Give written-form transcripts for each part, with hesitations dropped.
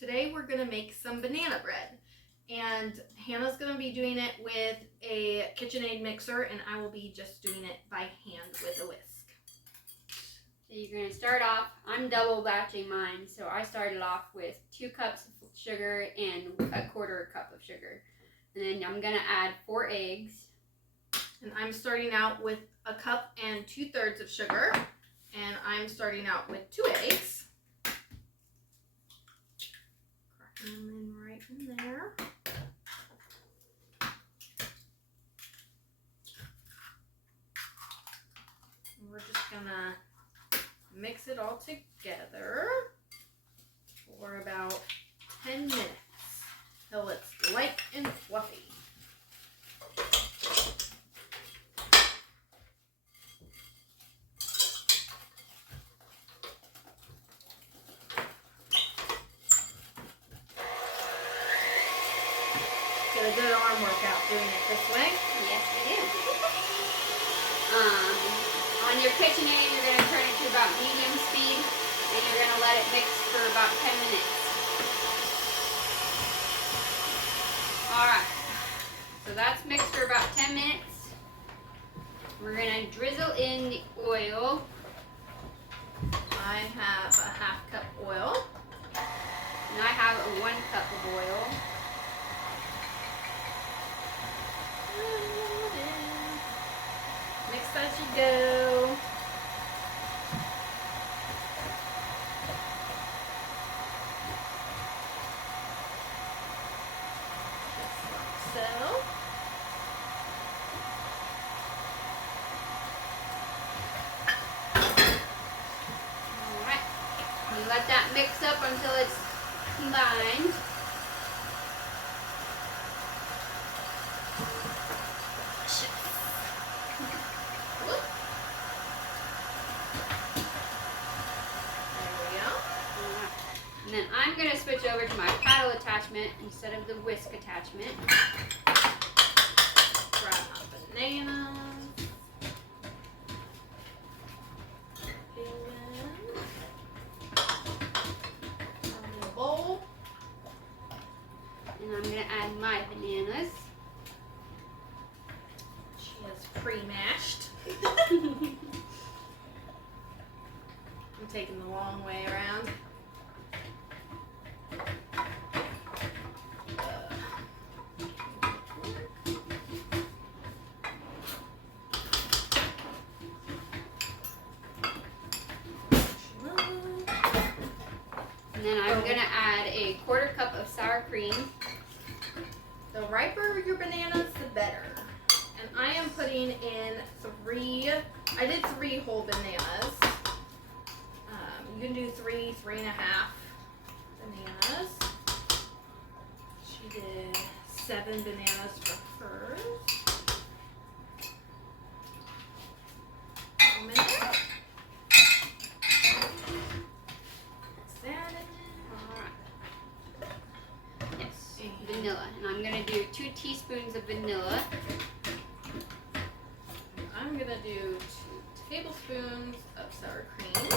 Today we're going to make some banana bread, and Hannah's going to be doing it with a KitchenAid mixer, and I will be just doing it by hand with a whisk. So you're going to start off, I'm double batching mine, so I started off with 2 cups of sugar and 1/4 cup of sugar. And then I'm going to add 4 eggs. And I'm starting out with 1 cup and 2/3 of sugar, and I'm starting out with 2 eggs. Crack them in right in there. And we're just gonna mix it all together for about 10 minutes till it's light and fluffy. Get a good arm workout doing it this way. Yes, we do. On your KitchenAid, you're going to turn it to about medium speed, and you're going to let it mix for about 10 minutes. Alright, so that's mixed for about 10 minutes. We're going to drizzle in the oil. I have a 1/2 cup oil. And I have a 1 cup of oil. Mix as you go. Just like so. Alright, you let that mix up until it's combined. And then I'm going to switch over to my paddle attachment instead of the whisk attachment. Grab my bananas. In the bowl. And I'm going to add my bananas. She is pre-mashed. I'm taking the long way around. And then I'm going to add a 1/4 cup of sour cream. The riper your bananas, the better. And I am putting in 3, I did 3 whole bananas. You can do 3, 3 1/2 bananas. She did 7 bananas for hers. A minute. Yes, vanilla. And I'm going to do 2 teaspoons of vanilla. I'm going to do 2 tablespoons of sour cream.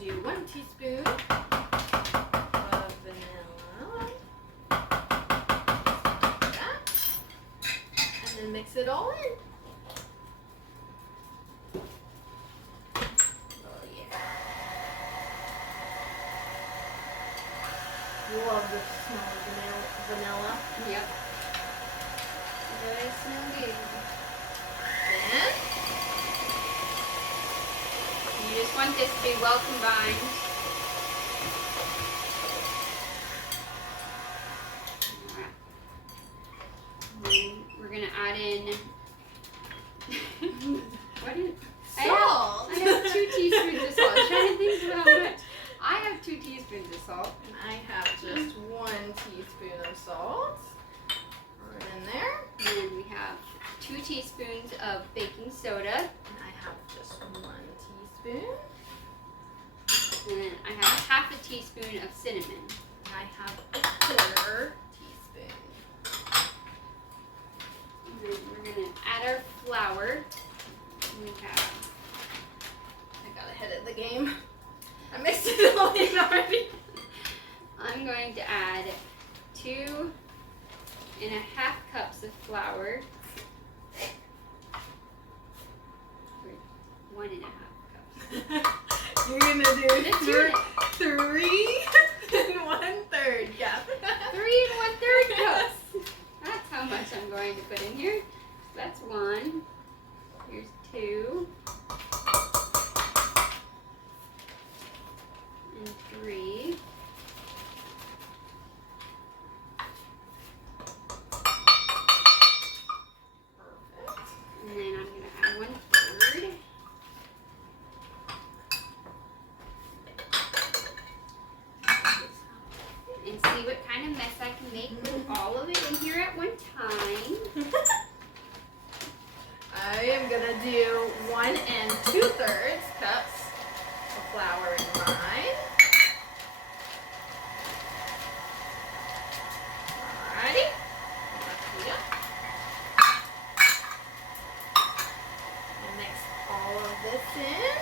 Do 1 teaspoon of vanilla, like that, and then mix it all in. Oh yeah. Love the smell of vanilla. Yep. Very smell good. Then you just want this to be well combined. Then we're going to add in what is salt. I have 2 teaspoons of salt. I'm trying to think of how much. I have 2 teaspoons of salt. And I have just 1 teaspoon of salt. Right in there. And then we have 2 teaspoons of baking soda. And I have just 1 teaspoon. And then I have 1/2 teaspoon of cinnamon. And I have a 1/4 teaspoon. And then and then add our flour. We have, I got ahead of the game. I mixed it all in already. I'm going to add 2.5 cups of flour. 1.5 cups. You're gonna do Just do it. 3 and 1/3. Yeah. 3 1/3 cups. That's how much I'm going to put in here. So that's 1. Here's 2. And 3. And then I'm going to add 1/3. And see what kind of mess I can make with all of it in here at one time. I am gonna do 1 2/3 cups of flour in mine. Alrighty. Let's heat up. And mix all of this in.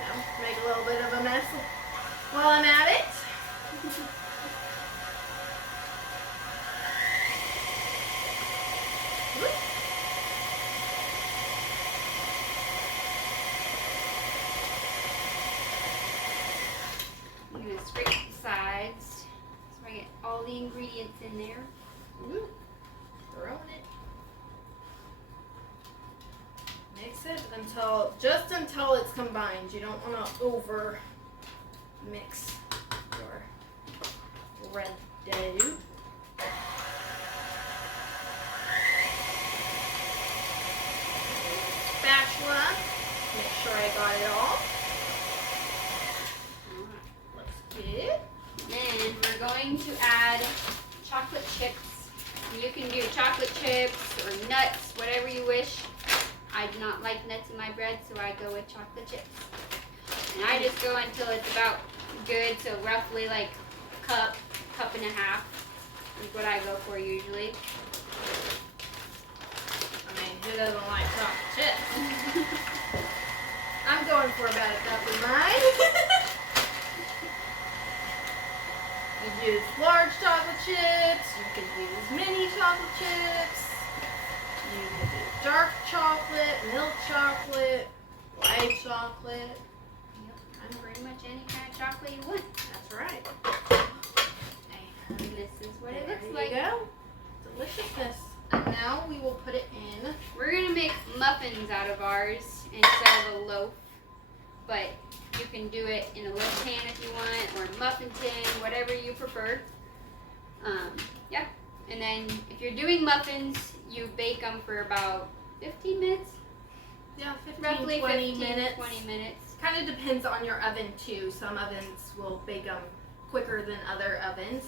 Now, make a little bit of a mess while I'm at it. I'm going to scrape the sides so I get all the ingredients in there. Ooh, throwing it. Mix it just until it's combined. You don't want to over mix your red dough. Spatula. Make sure I got it all. Looks good. Then we're going to add chocolate chips. You can do chocolate chips or nuts, whatever you wish. I do not like nuts in my bread, so I go with chocolate chips. And I just go until it's about good, so roughly like a cup and a half is what I go for usually. I mean, who doesn't like chocolate chips? I'm going for about a cup in mine. You could use large chocolate chips. You could use mini chocolate chips. You could do dark chocolate, milk chocolate, white chocolate. And pretty much any kind of chocolate you want. That's right. And this is what it There looks you like. go. Deliciousness. And now we will put it in. We're gonna make muffins out of ours instead of a loaf, but you can do it in a loaf pan if you want, or a muffin tin, whatever you prefer. Yeah. And then if you're doing muffins, you bake them for about 15 minutes, Yeah, 15, roughly 20 15 minutes. 20 minutes. Kind of depends on your oven too. Some ovens will bake them quicker than other ovens.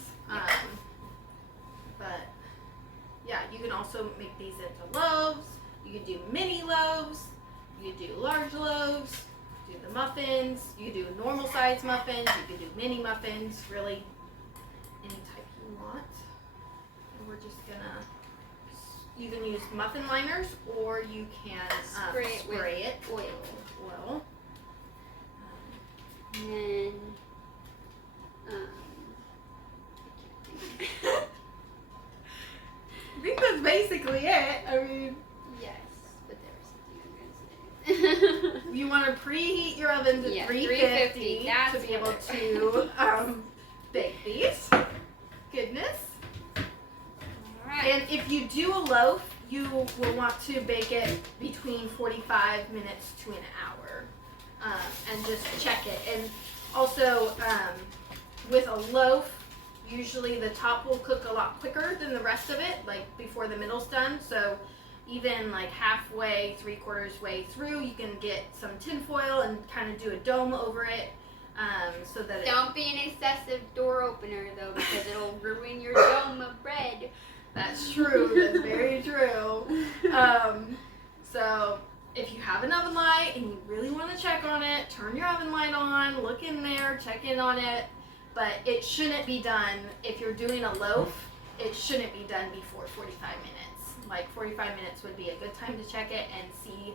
But yeah, you can also make these into loaves. You could do mini loaves. You could do large loaves. Do the muffins. You could do normal size muffins. You could do mini muffins. Really, any type you want. And we're just gonna. You can use muffin liners, or you can Spray it with with oil. oil. And then, I think that's basically it. I mean, yes, but there was something I was gonna say. you want to preheat your oven to Yeah, 350 that's to be able what to bake these. Goodness. Alright. And if you do a loaf, you will want to bake it between 45 minutes to an hour. And just check it. And also, with a loaf, usually the top will cook a lot quicker than the rest of it, like before the middle's done. So even like halfway, 3/4 way through, you can get some tin foil and kind of do a dome over it, so that Don't be an excessive door opener though, because it'll ruin your dome of bread. That's true. That's very true. So if you have an oven light and you really want to check on it, turn your oven light on, look in there, check in on it. but it shouldn't be done, if you're doing a loaf, it shouldn't be done before 45 minutes. Like 45 minutes would be a good time to check it and see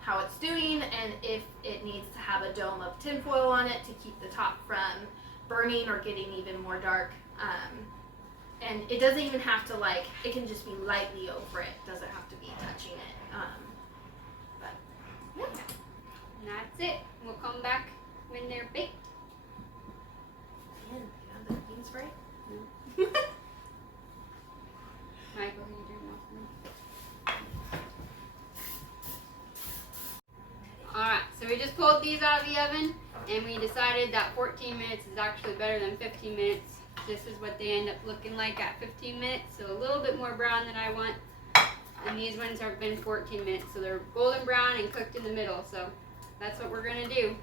how it's doing, and if it needs to have a dome of tinfoil on it to keep the top from burning or getting even more dark. And it doesn't even have to, like, it can just be lightly over it. Doesn't have to be touching it. But yeah. And that's it. We'll come back when they're baked. Man, you have the cooking spray? No. Michael, can you drink more for me? Alright, so we just pulled these out of the oven, and we decided that 14 minutes is actually better than 15 minutes. This is what they end up looking like at 15 minutes, so a little bit more brown than I want. And these ones have been 14 minutes, so they're golden brown and cooked in the middle, so that's what we're going to do.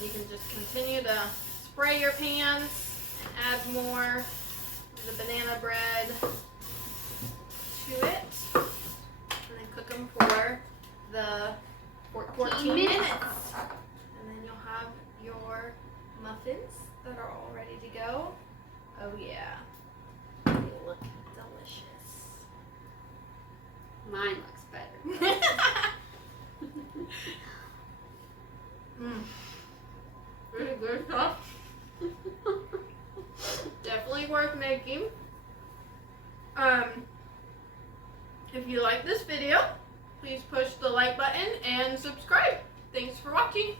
You can just continue to spray your pans and add more of the banana bread to it, and then cook them for the 14 minutes. And then you'll have your muffins that are all ready to go. Oh yeah, they look delicious. Mine looks better. Pretty good stuff. Definitely worth making. If you like this video, please push the like button and subscribe. Thanks for watching.